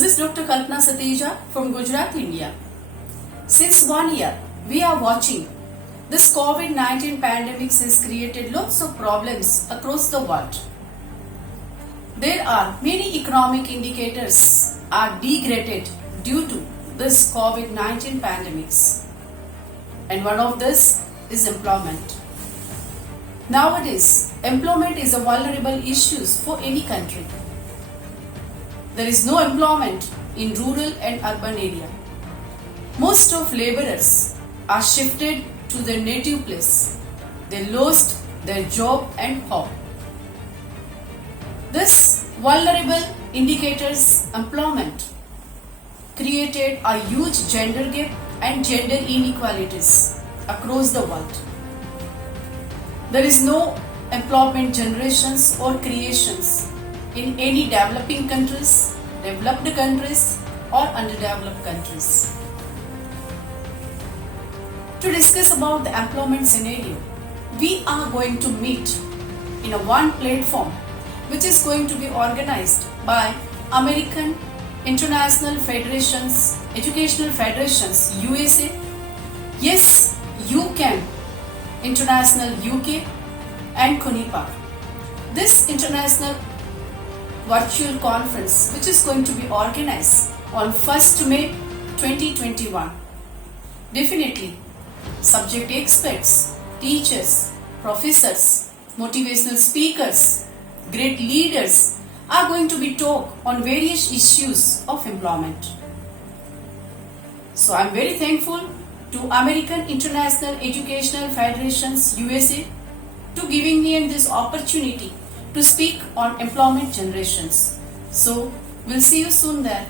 This is Dr. Kalpana Sateja from Gujarat, India. Since 1 year, we are watching this COVID-19 pandemic has created lots of problems across the world. There are many economic indicators are degraded due to this COVID-19 pandemics. And one of this is employment. Nowadays, employment is a vulnerable issue for any country. There is no employment in rural and urban area. Most of laborers are shifted to their native place. They lost their job and home. This vulnerable indicators employment created a huge gender gap and gender inequalities across the world. There is no employment generations or creations in any developing countries, developed countries or underdeveloped countries. To discuss about the employment scenario, we are going to meet in a one platform which is going to be organized by American International Federations, Educational Federations USA, Yes You Can International UK and CONIPA. This international virtual conference which is going to be organized on 1st May 2021. Definitely, subject experts, teachers, professors, motivational speakers, great leaders are going to be talk on various issues of employment. So I am very thankful to American International Educational Federations USA to giving me this opportunity to speak on employment generations. So we'll see you soon there.